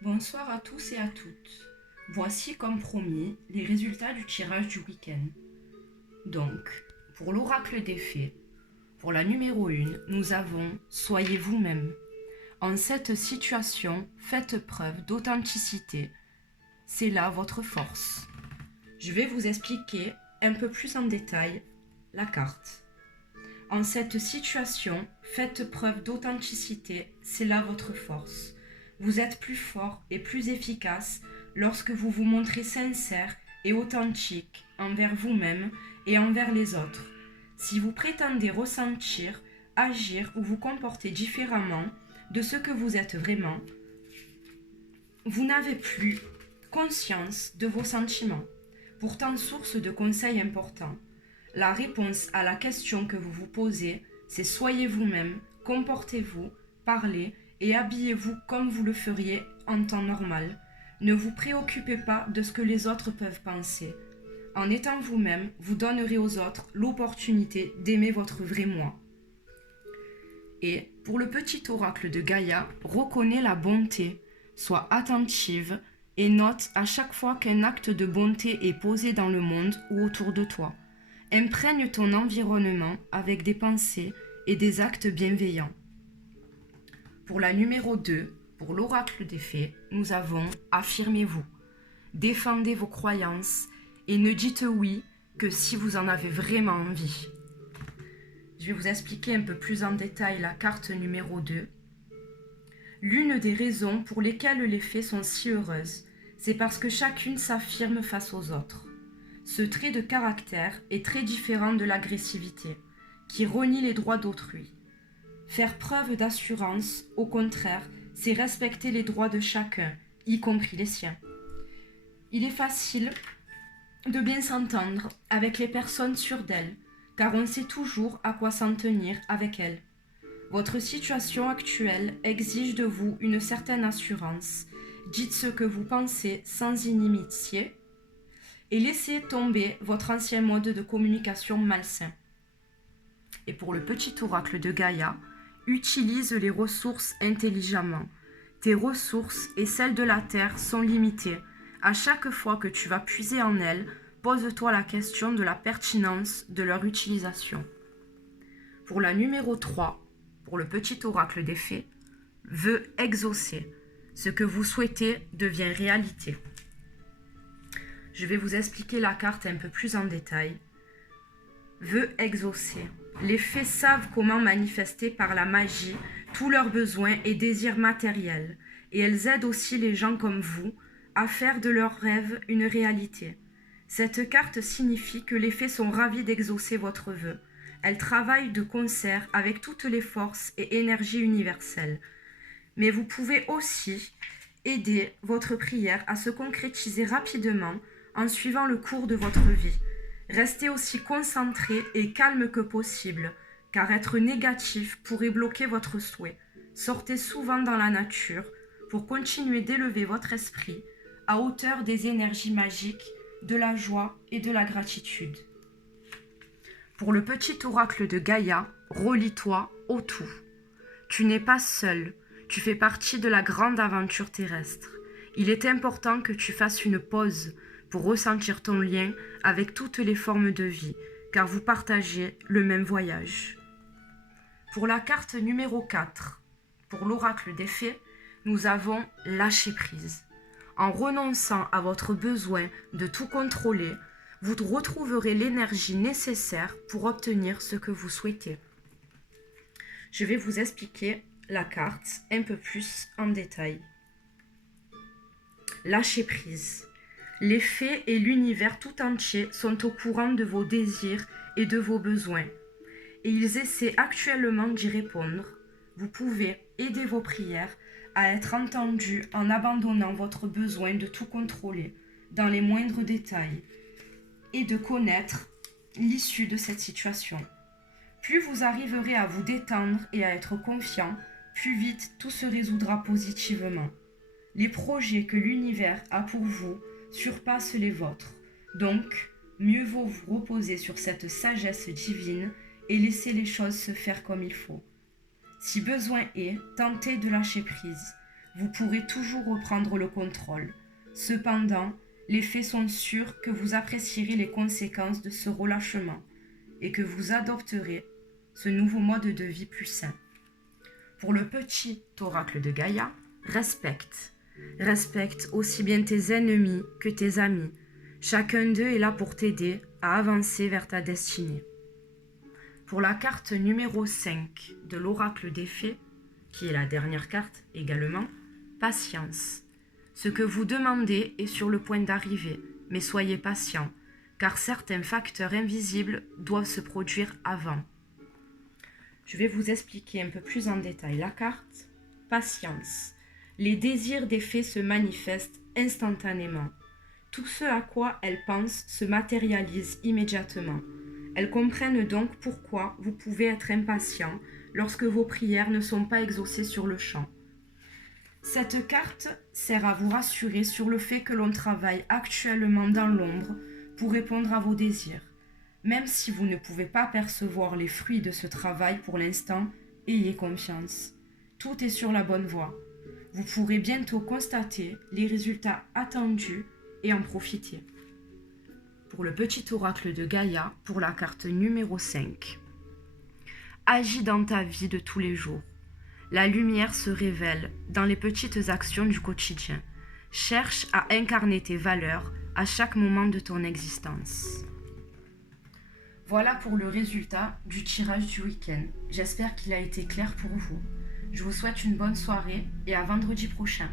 Bonsoir à tous et à toutes. Voici comme promis les résultats du tirage du week-end. Donc, pour l'oracle des fées, pour la numéro 1, nous avons Soyez vous-même. En cette situation, faites preuve d'authenticité. C'est là votre force. Je vais vous expliquer un peu plus en détail la carte. En cette situation, faites preuve d'authenticité, c'est là votre force. Vous êtes plus fort et plus efficace lorsque vous vous montrez sincère et authentique envers vous-même et envers les autres. Si vous prétendez ressentir, agir ou vous comporter différemment de ce que vous êtes vraiment, vous n'avez plus conscience de vos sentiments, pourtant source de conseils importants. La réponse à la question que vous vous posez, c'est soyez vous-même, comportez-vous, parlez et habillez-vous comme vous le feriez en temps normal. Ne vous préoccupez pas de ce que les autres peuvent penser. En étant vous-même, vous donnerez aux autres l'opportunité d'aimer votre vrai moi. Et pour le petit oracle de Gaïa, reconnais la bonté, sois attentive et note à chaque fois qu'un acte de bonté est posé dans le monde ou autour de toi. Imprègne ton environnement avec des pensées et des actes bienveillants. Pour la numéro 2, pour l'oracle des fées, nous avons affirmez-vous. Défendez vos croyances et ne dites oui que si vous en avez vraiment envie. Je vais vous expliquer un peu plus en détail la carte numéro 2. L'une des raisons pour lesquelles les fées sont si heureuses, c'est parce que chacune s'affirme face aux autres. Ce trait de caractère est très différent de l'agressivité, qui renie les droits d'autrui. Faire preuve d'assurance, au contraire, c'est respecter les droits de chacun, y compris les siens. Il est facile de bien s'entendre avec les personnes sûres d'elles, car on sait toujours à quoi s'en tenir avec elles. Votre situation actuelle exige de vous une certaine assurance. Dites ce que vous pensez sans inimitié et laissez tomber votre ancien mode de communication malsain. Et pour le petit oracle de Gaïa, utilise les ressources intelligemment. Tes ressources et celles de la Terre sont limitées. À chaque fois que tu vas puiser en elles, pose-toi la question de la pertinence de leur utilisation. Pour la numéro 3, pour le petit oracle des fées, vœu exaucé. Ce que vous souhaitez devient réalité. Je vais vous expliquer la carte un peu plus en détail. Vœu exaucé. Les fées savent comment manifester par la magie tous leurs besoins et désirs matériels, et elles aident aussi les gens comme vous à faire de leurs rêves une réalité. Cette carte signifie que les fées sont ravies d'exaucer votre vœu. Elles travaillent de concert avec toutes les forces et énergies universelles. Mais vous pouvez aussi aider votre prière à se concrétiser rapidement en suivant le cours de votre vie. Restez aussi concentré et calme que possible, car être négatif pourrait bloquer votre souhait. Sortez souvent dans la nature pour continuer d'élever votre esprit à hauteur des énergies magiques, de la joie et de la gratitude. Pour le petit oracle de Gaïa, relie-toi au tout. Tu n'es pas seul, tu fais partie de la grande aventure terrestre. Il est important que tu fasses une pause pour ressentir ton lien avec toutes les formes de vie, car vous partagez le même voyage. Pour la carte numéro 4, pour l'oracle des fées, nous avons lâcher prise. En renonçant à votre besoin de tout contrôler, vous retrouverez l'énergie nécessaire pour obtenir ce que vous souhaitez. Je vais vous expliquer la carte un peu plus en détail. Lâcher prise. Les fées et l'univers tout entier sont au courant de vos désirs et de vos besoins, et ils essaient actuellement d'y répondre. Vous pouvez aider vos prières à être entendues en abandonnant votre besoin de tout contrôler dans les moindres détails et de connaître l'issue de cette situation. Plus vous arriverez à vous détendre et à être confiant, plus vite tout se résoudra positivement. Les projets que l'univers a pour vous surpassent les vôtres. Donc, mieux vaut vous reposer sur cette sagesse divine et laisser les choses se faire comme il faut. Si besoin est, tentez de lâcher prise. vous pourrez toujours reprendre le contrôle. Cependant, les faits sont sûrs que vous apprécierez les conséquences de ce relâchement et que vous adopterez ce nouveau mode de vie plus sain. Pour le petit oracle de Gaïa, respecte. Respecte aussi bien tes ennemis que tes amis. Chacun d'eux est là pour t'aider à avancer vers ta destinée. Pour la carte numéro 5 de l'oracle des fées, qui est la dernière carte également, patience. Ce que vous demandez est sur le point d'arriver, mais soyez patient, car certains facteurs invisibles doivent se produire avant. Je vais vous expliquer un peu plus en détail la carte. Patience. Les désirs des fées se manifestent instantanément. Tout ce à quoi elles pensent se matérialise immédiatement. Elles comprennent donc pourquoi vous pouvez être impatient lorsque vos prières ne sont pas exaucées sur le champ. Cette carte sert à vous rassurer sur le fait que l'on travaille actuellement dans l'ombre pour répondre à vos désirs. Même si vous ne pouvez pas percevoir les fruits de ce travail pour l'instant, ayez confiance. Tout est sur la bonne voie. Vous pourrez bientôt constater les résultats attendus et en profiter. Pour le petit oracle de Gaïa, pour la carte numéro 5. Agis dans ta vie de tous les jours. La lumière se révèle dans les petites actions du quotidien. Cherche à incarner tes valeurs à chaque moment de ton existence. Voilà pour le résultat du tirage du week-end. J'espère qu'il a été clair pour vous. Je vous souhaite une bonne soirée et à vendredi prochain.